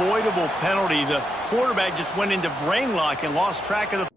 avoidable penalty. The quarterback just went into brain lock and lost track of the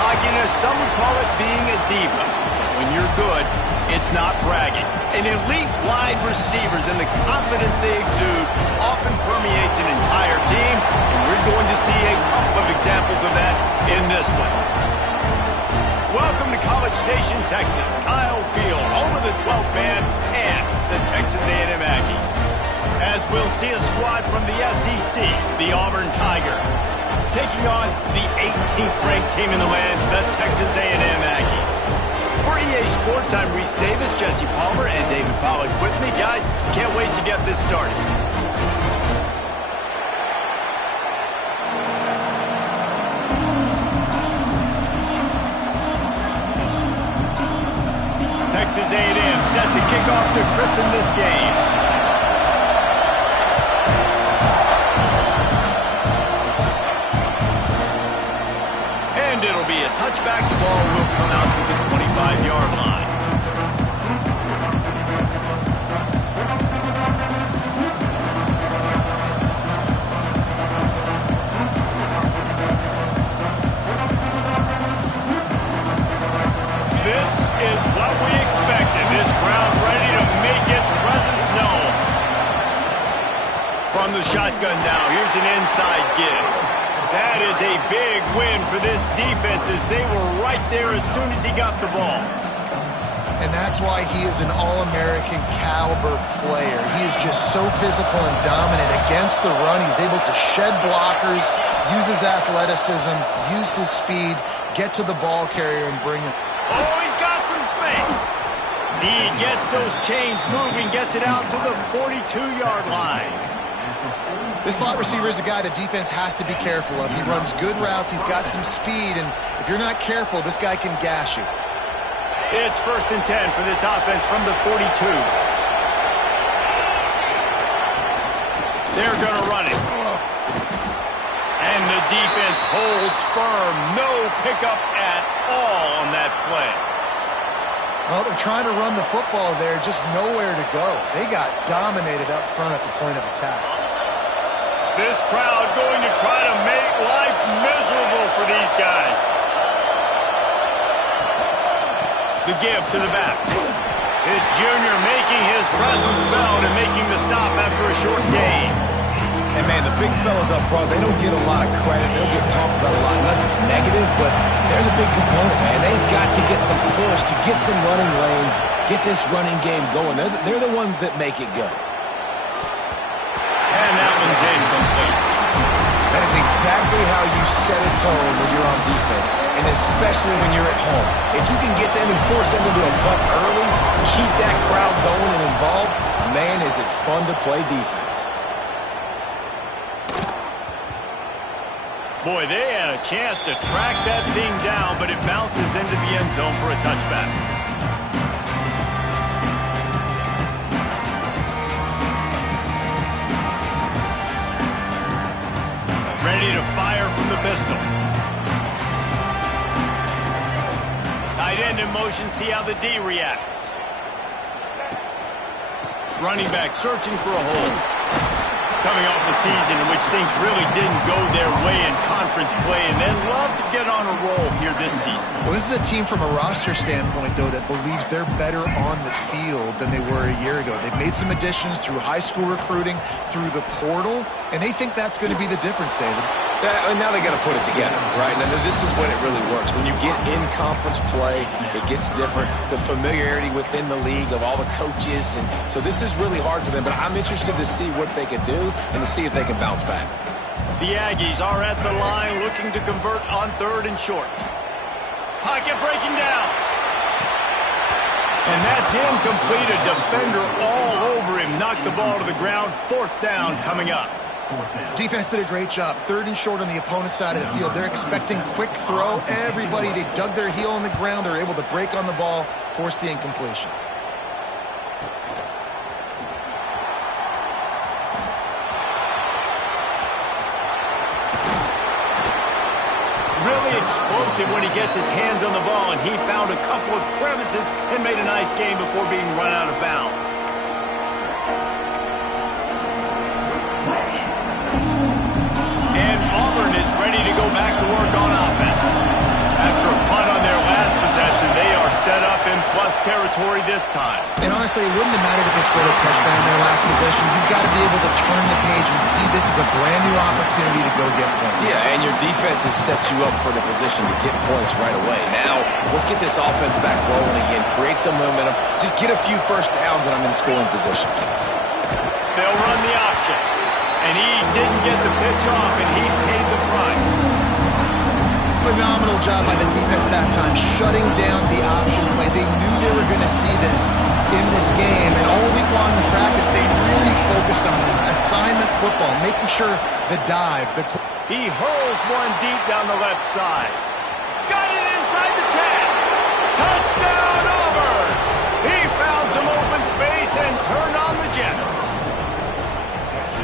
cockiness, some would call it being a diva. When you're good, it's not bragging. And elite wide receivers and the confidence they exude often permeates an entire team, and we're going to see a couple of examples of that in this one. Welcome to College Station, Texas. Kyle Field, home of the 12th man and the Texas A&M Aggies. As we'll see a squad from the SEC, the Auburn Tigers, taking on the 18th ranked team in the land, the Texas A&M Aggies. For EA Sports, I'm Reese Davis, Jesse Palmer, and David Pollack with me. Guys, can't wait to get this started. Texas A&M set to kick off to christen this game. And it'll be a touchback. The ball will come out to the 25-yard line. This is what we expected. This crowd ready to make its presence known. From the shotgun now, here's an inside give. That is a big win for this defense as they were right there as soon as he got the ball. And that's why he is an All-American caliber player. He is just so physical and dominant against the run. He's able to shed blockers, use his athleticism, use his speed, get to the ball carrier and bring it. Oh, he's got some space. He gets those chains moving, gets it out to the 42-yard line. This slot receiver is a guy the defense has to be careful of. He runs good routes, he's got some speed, and if you're not careful, this guy can gash you. It's 1st and 10 for this offense from the 42. They're going to run it. And the defense holds firm. No pickup at all on that play. Well, they're trying to run the football there, just nowhere to go. They got dominated up front at the point of attack. This crowd going to try to make life miserable for these guys. The give to the back. This junior making his presence felt and making the stop after a short gain. And, man, the big fellas up front, they don't get a lot of credit. They don't get talked about a lot unless it's negative, but they're the big component, man. They've got to get some push, to get some running lanes, get this running game going. They're the ones that make it go. And that one's incomplete. That is exactly how you set a tone when you're on defense, and especially when you're at home. If you can get them and force them into a punt early, keep that crowd going and involved, man, is it fun to play defense. Boy, they had a chance to track that thing down, but it bounces into the end zone for a touchback. Ready to fire from the pistol. Tight end in motion, see how the D reacts. Running back searching for a hole. Coming off a season in which things really didn't go their way in conference play, and they'd love to get on a roll here this season. Well, this is a team from a roster standpoint, though, that believes they're better on the field than they were a year ago. They've made some additions through high school recruiting, through the portal, and they think that's going to be the difference, David. And now they got to put it together, right? Now, this is when it really works. When you get in conference play, it gets different. The familiarity within the league of all the coaches. And so this is really hard for them. But I'm interested to see what they can do and to see if they can bounce back. The Aggies are at the line looking to convert on 3rd and short. Pocket breaking down. And that's incomplete. A defender all over him. Knocked the ball to the ground. 4th down coming up. Defense did a great job. 3rd and short on the opponent's side of the field. They're expecting quick throw. Everybody, they dug their heel on the ground. They're able to break on the ball, force the incompletion. Really explosive when he gets his hands on the ball, and he found a couple of crevices and made a nice game before being run out of bounds. And Auburn is ready to go back to work on offense. After in plus territory this time. And honestly, it wouldn't have mattered if they scored a touchdown in their last possession. You've got to be able to turn the page and see this as a brand new opportunity to go get points. Yeah, and your defense has set you up for the position to get points right away. Now, let's get this offense back rolling again, create some momentum, just get a few first downs, and I'm in scoring position. They'll run the option. And he didn't get the pitch off, and he paid the price. Phenomenal job by the defense that time, shutting down the option play. They knew they were going to see this in this game, and all week long in practice, they really focused on this assignment football, making sure the dive. He hurls one deep down the left side. Got it inside the 10. Touchdown, Auburn! He found some open space and turned on the Jets.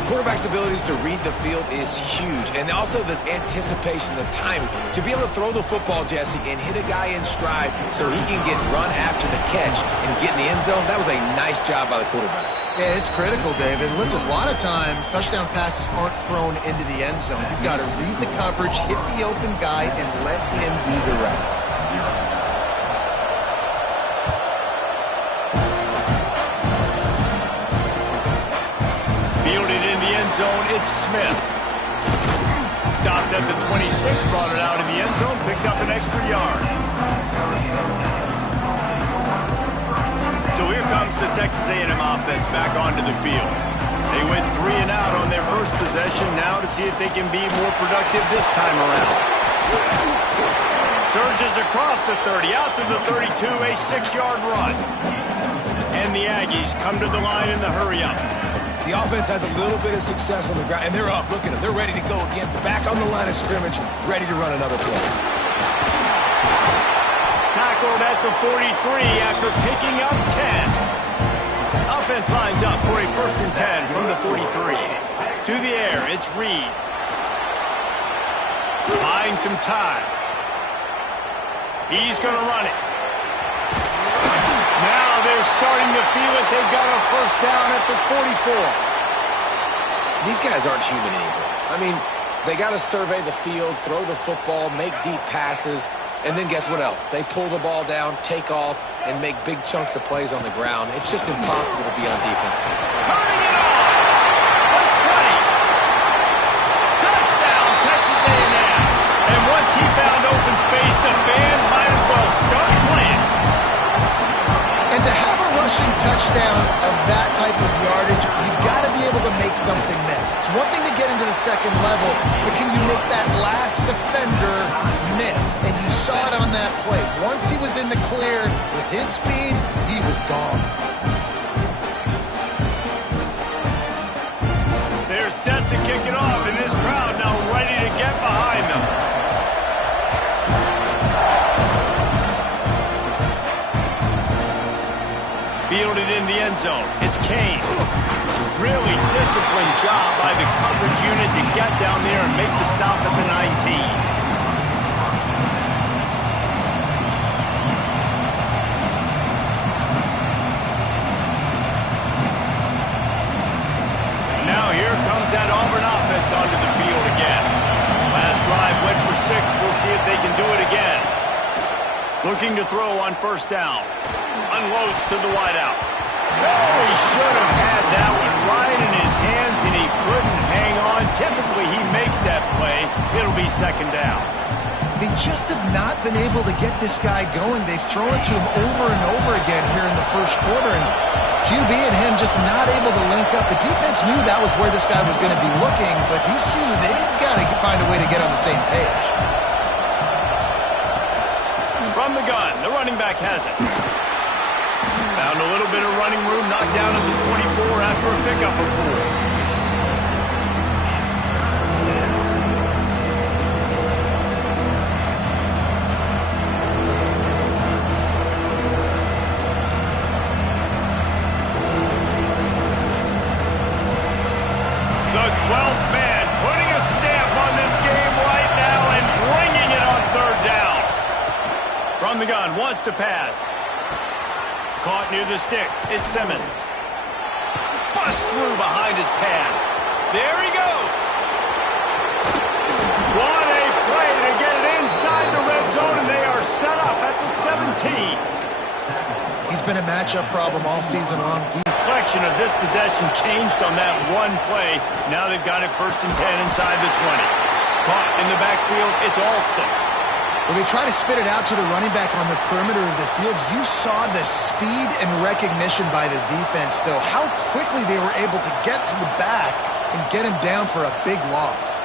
Quarterback's abilities to read the field is huge, and also the anticipation, the timing. To be able to throw the football, Jesse, and hit a guy in stride so he can get run after the catch and get in the end zone, that was a nice job by the quarterback. Yeah, it's critical, David. Listen, a lot of times, touchdown passes aren't thrown into the end zone. You've got to read the coverage, hit the open guy, and let him do the rest. Zone, it's Smith. Stopped at the 26, brought it out in the end zone, picked up an extra yard. So here comes the Texas A&M offense back onto the field. They went 3 and out on their first possession, now to see if they can be more productive this time around. Surges across the 30, out to the 32, a 6-yard run. And the Aggies come to the line in the hurry-up. The offense has a little bit of success on the ground, and they're up. Look at them. They're ready to go again. Back on the line of scrimmage, ready to run another play. Tackled at the 43 after picking up 10. Offense lines up for a 1st and 10 from the 43. To the air, it's Reed. Buying some time. He's going to run it. Now they're starting to feel it. They've got a 1st down at the 44. These guys aren't human anymore. I mean, they got to survey the field, throw the football, make deep passes, and then guess what else? They pull the ball down, take off, and make big chunks of plays on the ground. It's just impossible to be on defense. Turning it on! The 20. Touchdown, Texas A&M. And once he found open space, the band might as well start playing. And to have a rushing touchdown of that type of yardage, you've got to be able to make something miss. It's one thing to get into the second level, but can you make that last defender miss? And you saw it on that play. Once he was in the clear with his speed, he was gone. They're set to kick it off, and this crowd now ready to get behind them. Fielded in the end zone. It's Kane. Really disciplined job by the coverage unit to get down there and make the stop at the 19. Now here comes that Auburn offense onto the field again. Last drive went for 6. We'll see if they can do it again. Looking to throw on 1st down. Unloads to the wideout. Oh, he should have had that one right in his hands, and he couldn't hang on. Typically, he makes that play. It'll be 2nd down. They just have not been able to get this guy going. They've thrown it to him over and over again here in the 1st quarter, and QB and him just not able to link up. The defense knew that was where this guy was going to be looking, but these two, they've got to find a way to get on the same page. From the gun, the running back has it. Found a little bit of running room, knocked down at the 24 after a pickup of 4. The 12th man putting a stamp on this game right now and bringing it on 3rd down. From the gun, wants to pass. Caught near the sticks. It's Simmons. Bust through behind his pad. There he goes. What a play to get it inside the red zone, and they are set up at the 17. He's been a matchup problem all season long. Deflection of this possession changed on that one play. Now they've got it 1st and 10 inside the 20. Caught in the backfield, it's Alston. Well, they try to spit it out to the running back on the perimeter of the field. You saw the speed and recognition by the defense, though. How quickly they were able to get to the back and get him down for a big loss.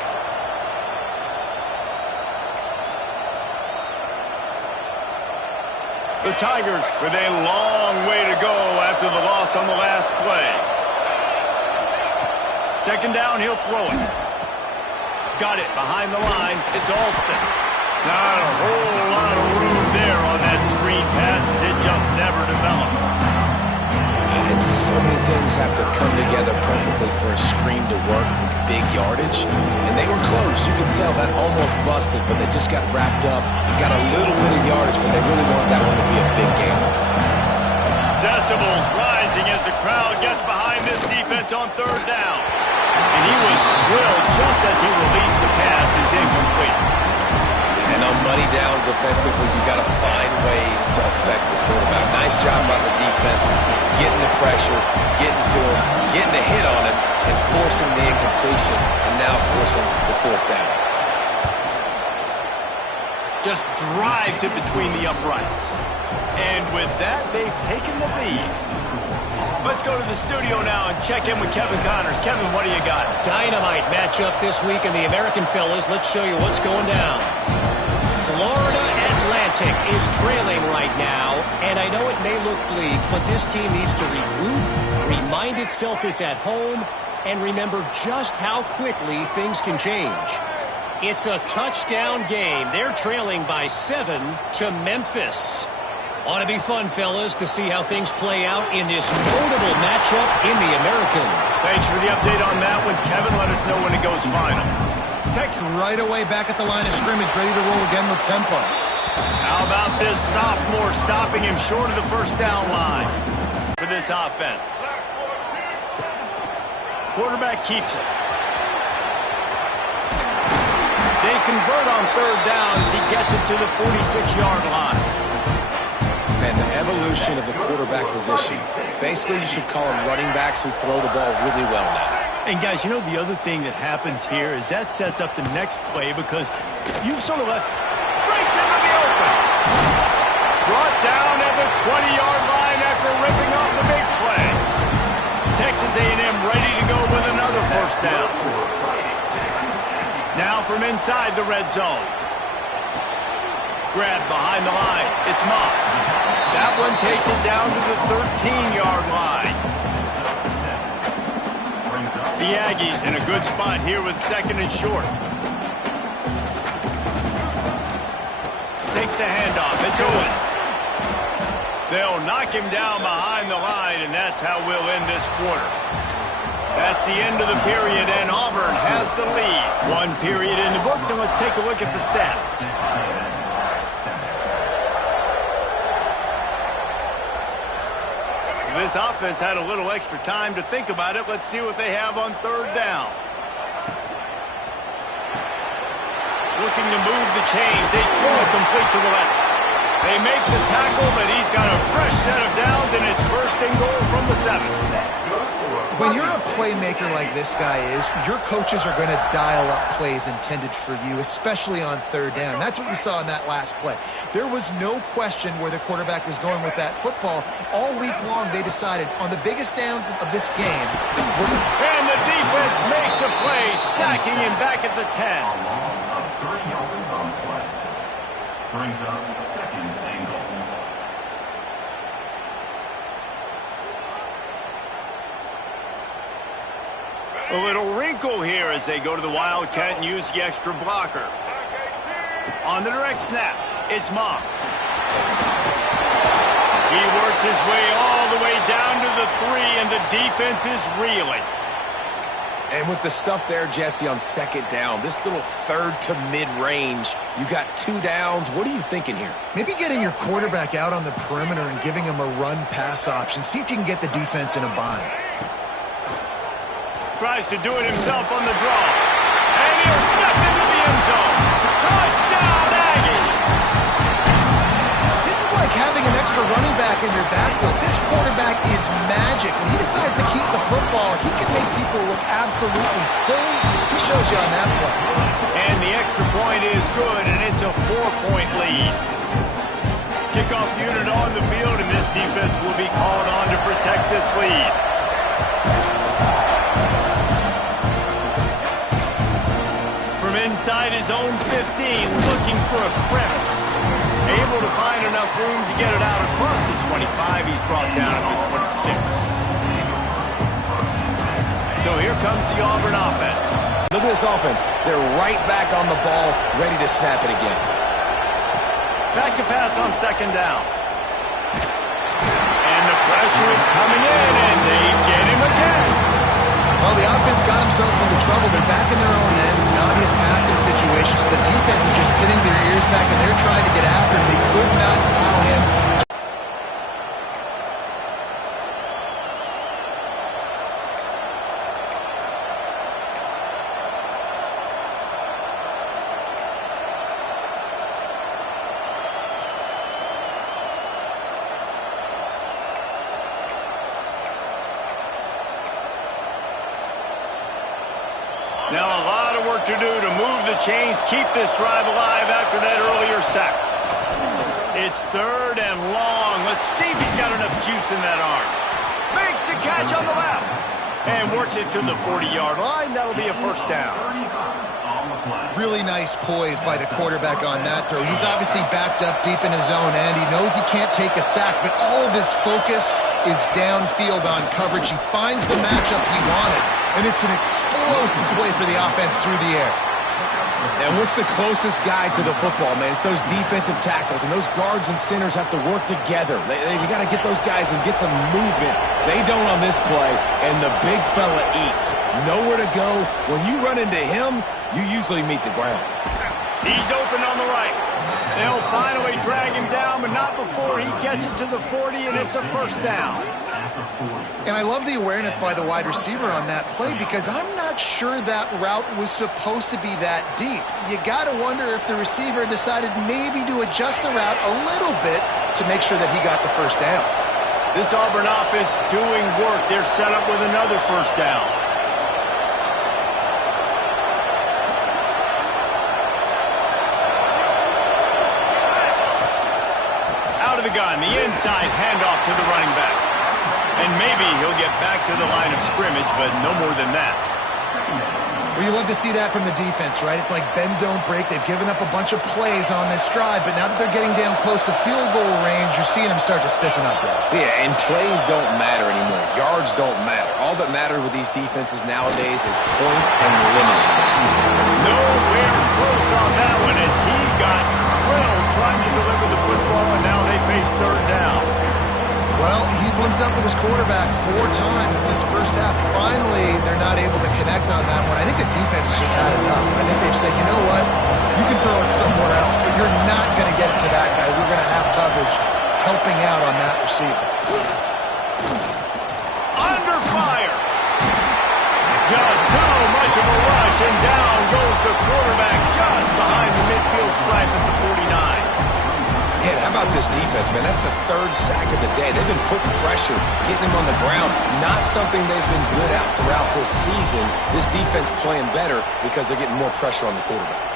The Tigers with a long way to go after the loss on the last play. 2nd down, he'll throw it. Got it behind the line. It's Alston. Not a whole lot of room there on that screen pass as it just never developed. And so many things have to come together perfectly for a screen to work for big yardage. And they were close. You can tell that almost busted, but they just got wrapped up, got a little bit of yardage, but they really wanted that one to be a big game. Decibels rising as the crowd gets behind this defense on 3rd down. And he was drilled just as he released the pass. It's incomplete. And on money down defensively, you've got to find ways to affect the quarterback. Nice job by the defense, getting the pressure, getting to him, getting a hit on him, and forcing the incompletion, and now forcing the 4th down. Just drives it between the uprights. And with that, they've taken the lead. Let's go to the studio now and check in with Kevin Connors. Kevin, what do you got? Dynamite matchup this week in the American fellas. Let's show you what's going down. Florida Atlantic is trailing right now, and I know it may look bleak, but this team needs to regroup, remind itself it's at home, and remember just how quickly things can change. It's a touchdown game. They're trailing by 7 to Memphis. Ought to be fun, fellas, to see how things play out in this notable matchup in the American. Thanks for the update on that one, Kevin. Let us know when it goes final. Tex right away back at the line of scrimmage, ready to roll again with tempo. How about this sophomore stopping him short of the 1st down line for this offense? Quarterback keeps it. They convert on 3rd down as he gets it to the 46-yard line. And the evolution of the quarterback position. Basically, you should call them running backs who throw the ball really well now. And guys, you know the other thing that happens here is that sets up the next play because you've sort of left breaks into the open. Brought down at the 20-yard line after ripping off the big play. Texas A&M ready to go with another 1st down. Now from inside the red zone. Grab behind the line. It's Moss. That one takes it down to the 13-yard line. The Aggies in a good spot here with 2nd and short. Takes the handoff. It's Owens. They'll knock him down behind the line, and that's how we'll end this quarter. That's the end of the period, and Auburn has the lead. 1 period in the books, and let's take a look at the stats. This offense had a little extra time to think about it. Let's see what they have on 3rd down. Looking to move the chains. They throw it complete to the left. They make the tackle, but he's got a fresh set of downs, and it's 1st and goal from the 7. When you're a playmaker like this guy is, your coaches are going to dial up plays intended for you, especially on 3rd down. That's what you saw in that last play. There was no question where the quarterback was going with that football. All week long, they decided on the biggest downs of this game. And the defense makes a play, sacking him back at the 10. Brings up 2nd and goal. A little wrinkle here as they go to the Wildcat and use the extra blocker. On the direct snap, it's Moss. He works his way all the way down to the 3, and the defense is reeling. And with the stuff there, Jesse, on 2nd down, this little 3rd to mid-range, you got 2 downs. What are you thinking here? Maybe getting your quarterback out on the perimeter and giving him a run-pass option. See if you can get the defense in a bind. Tries to do it himself on the draw. And he'll step into the end zone. Touchdown, Aggie! This is like having an extra running back quarterback in your backfield. This quarterback is magic. When he decides to keep the football, he can make people look absolutely silly. He shows you on that play. And the extra point is good, and it's a 4-point lead. Kickoff unit on the field, and this defense will be called on to protect this lead. From inside his own 15, looking for a crevice. Able to find enough room to get it out across the 25. He's brought down at the 26. So here comes the Auburn offense. Look at this offense. They're right back on the ball, ready to snap it again. Back to pass on second down. And the pressure is coming in, and they get him again. Well, the offense got themselves into trouble. They're back in their own end. It's an obvious passing situation, so the defense is just pinning their ears back, and they're trying to get after him. They could not allow him. Now a lot of work to do to move the chains, keep this drive alive after that earlier sack. It's third and long. Let's see if he's got enough juice in that arm. Makes the catch on the left. And works it to the 40-yard line. That'll be a first down. Really nice poise by the quarterback on that throw. He's obviously backed up deep in his own end. He knows he can't take a sack, but all of his focus is downfield on coverage. He finds the matchup he wanted, and it's an explosive play for the offense through the air. And what's the closest guy to the football, man? It's those defensive tackles, and those guards and centers have to work together. They got to get those guys and get some movement. They don't on this play, and the big fella eats. Nowhere to go. When you run into him, you usually meet the ground. He's open on the right. They'll finally drag him down, but not before he gets it to the 40, and it's a first down. And I love the awareness by the wide receiver on that play, because I'm not sure that route was supposed to be that deep. You got to wonder if the receiver decided maybe to adjust the route a little bit to make sure that he got the first down. This Auburn offense doing work. They're set up with another first down. Out of the gun, the inside handoff to the running back. And maybe he'll get back to the line of scrimmage, but no more than that. Well, you love to see that from the defense, right? It's like bend, don't break. They've given up a bunch of plays on this drive, but now that they're getting down close to field goal range, you're seeing them start to stiffen up there. Yeah, and plays don't matter anymore. Yards don't matter. All that matters with these defenses nowadays is points and limiting them. Nowhere close on that one as he got drilled trying to deliver the football, and now they face third down. Well, he's linked up with his quarterback 4 times in this first half. Finally, they're not able to connect on that one. I think the defense has just had enough. I think they've said, you know what, you can throw it somewhere else, but you're not going to get it to that guy. We're going to have coverage helping out on that receiver. Under fire. Just too much of a rush, and down goes the quarterback just behind the midfield stripe at the 49. Yeah, how about this defense, man? That's the 3rd sack of the day. They've been putting pressure, getting him on the ground. Not something they've been good at throughout this season. This defense playing better because they're getting more pressure on the quarterback.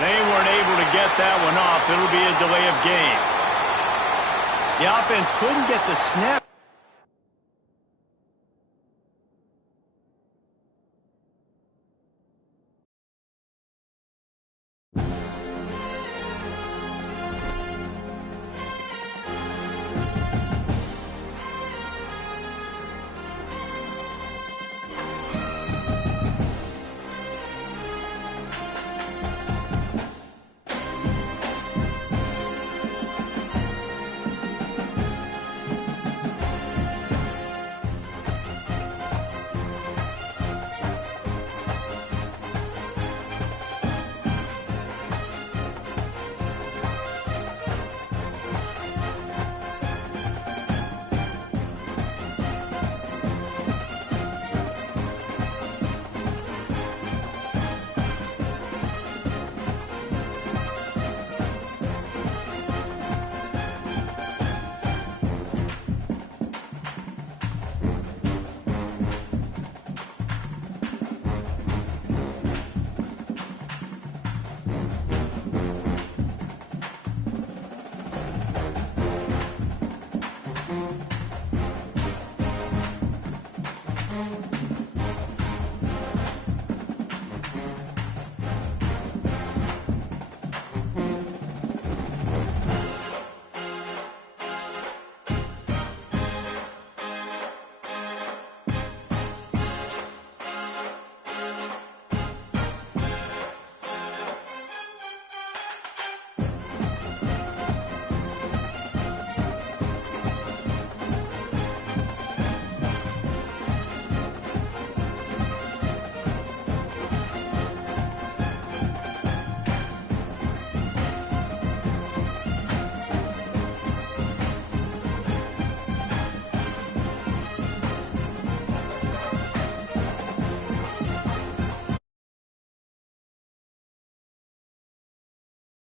They weren't able to get that one off. It'll be a delay of game. The offense couldn't get the snap.